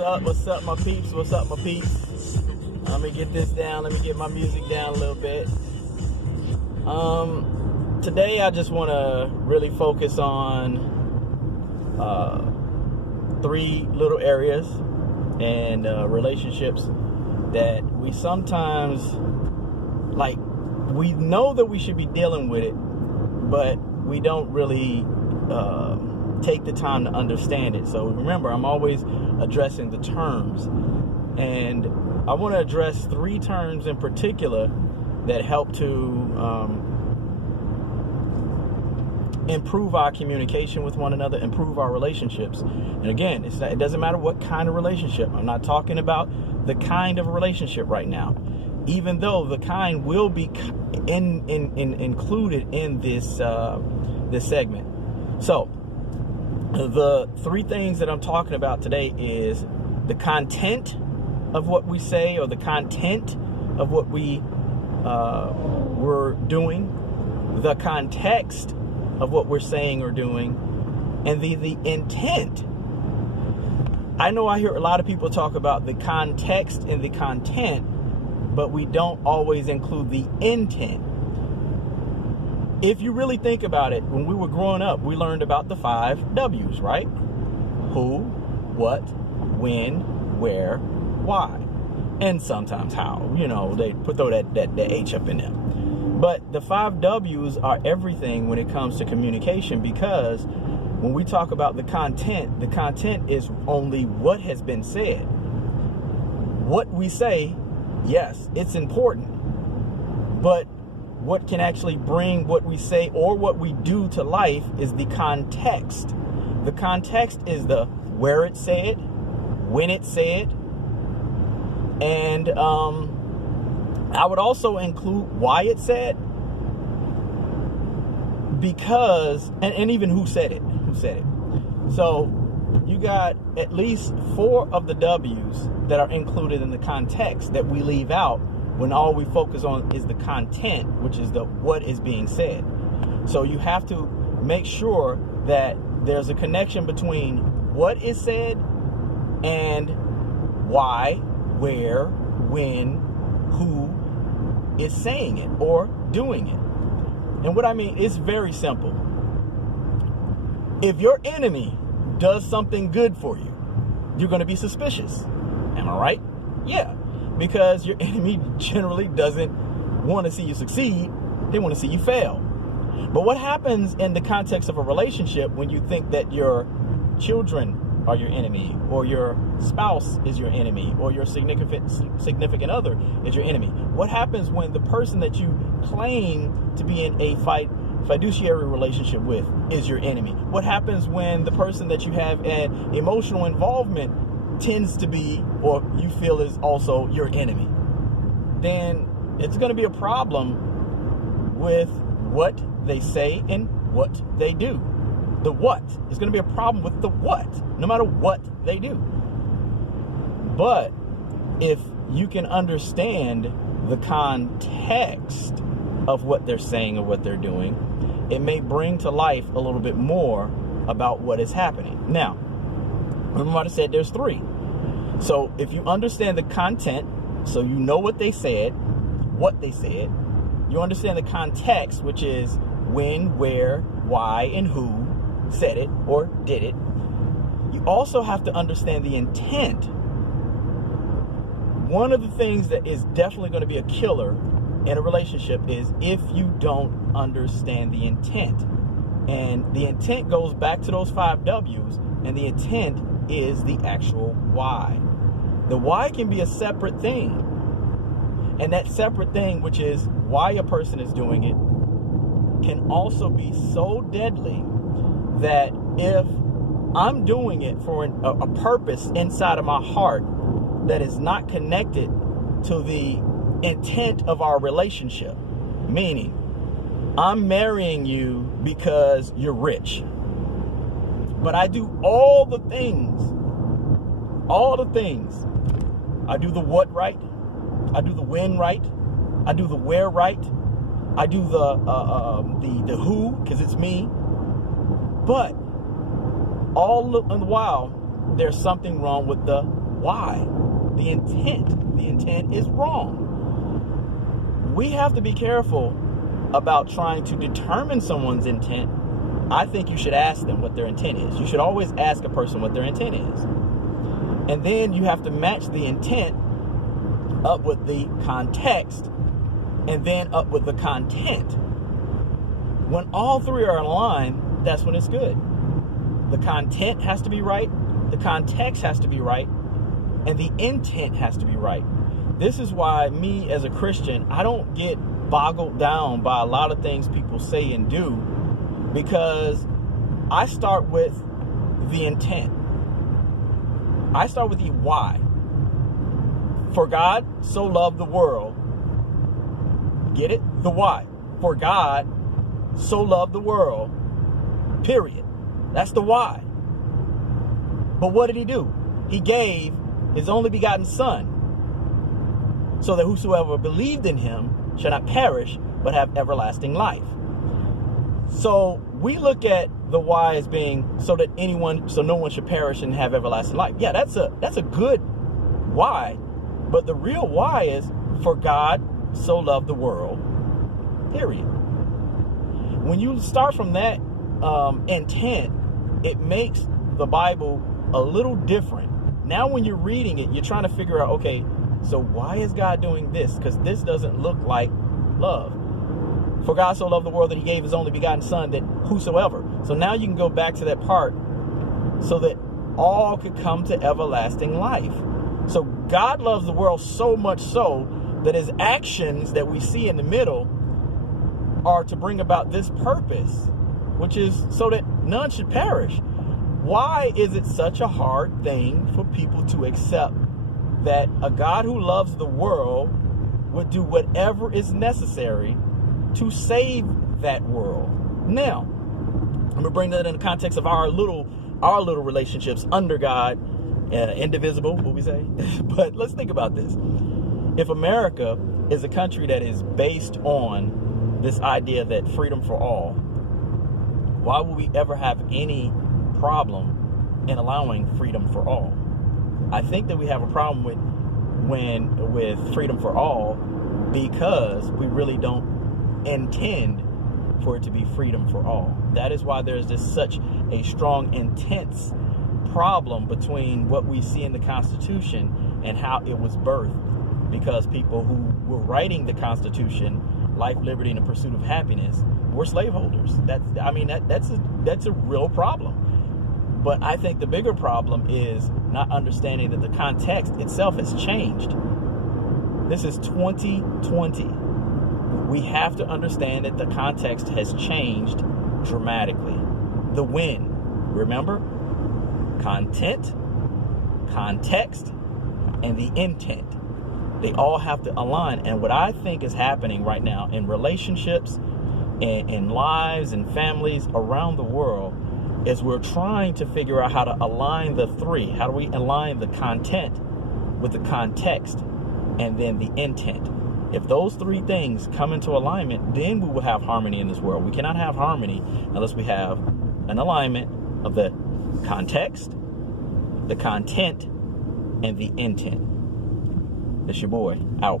What's up, my peeps? What's up, my peeps? Let me get this down. Let me get my music down a little bit. Today I just want to really focus on three little areas and relationships that we sometimes, like, we know that we should be dealing with it, but we don't really take the time to understand it. So remember, I'm always addressing the terms, and I want to address three terms in particular that help to improve our communication with one another, improve our relationships. And again, it doesn't matter what kind of relationship. I'm not talking about the kind of relationship right now, even though the kind will be included in this this segment. So the three things that I'm talking about today is the content of what we say, or the content of what we're doing, the context of what we're saying or doing, and the intent. I know I hear a lot of people talk about the context and the content, but we don't always include the intent. If you really think about it, when we were growing up, we learned about the 5 W's, right? Who, what, when, where, why, and sometimes how. You know, they throw that H up in there. But the 5 W's are everything when it comes to communication, because when we talk about the content is only what has been said. What we say, yes, it's important, but what can actually bring what we say or what we do to life is the context. The context is the where it's said, when it's said, and I would also include why it's said, because, and even who said it. So you got at least 4 of the W's that are included in the context that we leave out when all we focus on is the content, which is the what is being said. So you have to make sure that there's a connection between what is said and why, where, when, who is saying it or doing it. And what I mean is very simple. If your enemy does something good for you, you're going to be suspicious. Am I right? Yeah. Because your enemy generally doesn't want to see you succeed. They want to see you fail. But what happens in the context of a relationship when you think that your children are your enemy, or your spouse is your enemy, or your significant other is your enemy? What happens when the person that you claim to be in a fiduciary relationship with is your enemy? What happens when the person that you have an emotional involvement tends to be, or you feel is also your enemy? Then it's going to be a problem with what they say and what they do. The what is going to be a problem with the what, no matter what they do. But if you can understand the context of what they're saying or what they're doing, it may bring to life a little bit more about what is happening. Now, remember I said there's 3. So if you understand the content, so you know what they said, you understand the context, which is when, where, why, and who said it or did it. You also have to understand the intent. One of the things that is definitely going to be a killer in a relationship is if you don't understand the intent. And the intent goes back to those 5 W's, and the intent is the actual why. The why can be a separate thing. And that separate thing, which is why a person is doing it, can also be so deadly that if I'm doing it for a purpose inside of my heart that is not connected to the intent of our relationship, meaning I'm marrying you because you're rich, but I do all the things. I do the what right, I do the when right, I do the where right, I do the who, because it's me. But all in the while, there's something wrong with the why, the intent. The intent is wrong. We have to be careful about trying to determine someone's intent. I think you should ask them what their intent is. You should always ask a person what their intent is. And then you have to match the intent up with the context and then up with the content. When all three are aligned, that's when it's good. The content has to be right, the context has to be right, and the intent has to be right. This is why me as a Christian, I don't get boggled down by a lot of things people say and do, because I start with the intent. I start with the why. For God so loved the world. Get it? The why. For God so loved the world. Period. That's the why. But what did he do? He gave his only begotten Son, so that whosoever believed in him shall not perish, but have everlasting life. So we look at the why as being so no one should perish and have everlasting life. Yeah, that's a good why. But the real why is, for God so loved the world, period. When you start from that intent, it makes the Bible a little different. Now when you're reading it, you're trying to figure out, okay, so why is God doing this? Because this doesn't look like love. For God so loved the world that he gave his only begotten Son, that whosoever. So now you can go back to that part, so that all could come to everlasting life. So God loves the world so much so that his actions that we see in the middle are to bring about this purpose, which is so that none should perish. Why is it such a hard thing for people to accept that a God who loves the world would do whatever is necessary to save that world? Now, I'm gonna bring that in the context of our little relationships under God, indivisible, what we say. But let's think about this. If America is a country that is based on this idea that freedom for all, why would we ever have any problem in allowing freedom for all? I think that we have a problem with freedom for all because we really don't intend for it to be freedom for all. That is why there's just such a strong, intense problem between what we see in the Constitution and how it was birthed, because people who were writing the Constitution, life, liberty, and the pursuit of happiness, were slaveholders. That's a real problem. But I think the bigger problem is not understanding that the context itself has changed. This is 2020. We have to understand that the context has changed dramatically. The when, remember? Content, context, and the intent. They all have to align. And what I think is happening right now in relationships, in lives and families around the world, is we're trying to figure out how to align the three. How do we align the content with the context and then the intent? If those three things come into alignment, then we will have harmony in this world. We cannot have harmony unless we have an alignment of the context, the content, and the intent. It's your boy, out.